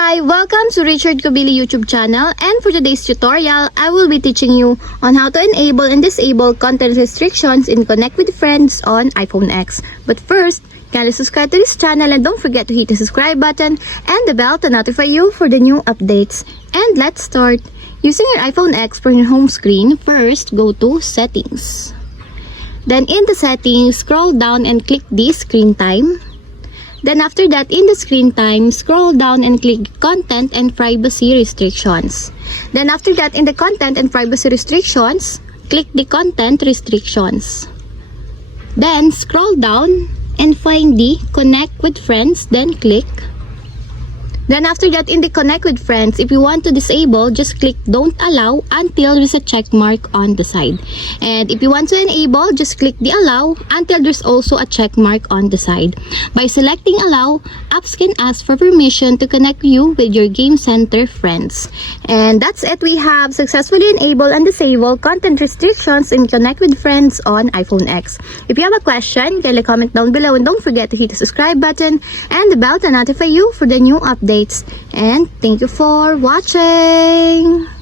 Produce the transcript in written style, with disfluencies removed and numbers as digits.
Hi, welcome to Richard Cabile YouTube channel, and for today's tutorial, I will be teaching you on how to enable and disable content restrictions in Connect with Friends on iPhone X. But first, kindly subscribe to this channel and don't forget to hit the subscribe button and the bell to notify you for the new updates. And let's start. Using your iPhone X for your home screen, first go to Settings. Then in the settings, scroll down and click the Screen Time. Then after that, in the screen time, scroll down and click Content and Privacy Restrictions. Then after that, in the Content and Privacy Restrictions, click the Content Restrictions. Then scroll down and find the Connect with Friends, then click. Then after that, in the Connect with Friends, if you want to disable, just click Don't Allow until there's a check mark on the side. And if you want to enable, just click the Allow until there's also a check mark on the side. By selecting Allow, apps can ask for permission to connect you with your Game Center friends. And that's it. We have successfully enabled and disabled content restrictions in Connect with Friends on iPhone X. If you have a question, kindly comment down below and don't forget to hit the subscribe button and the bell to notify you for the new updates. And thank you for watching.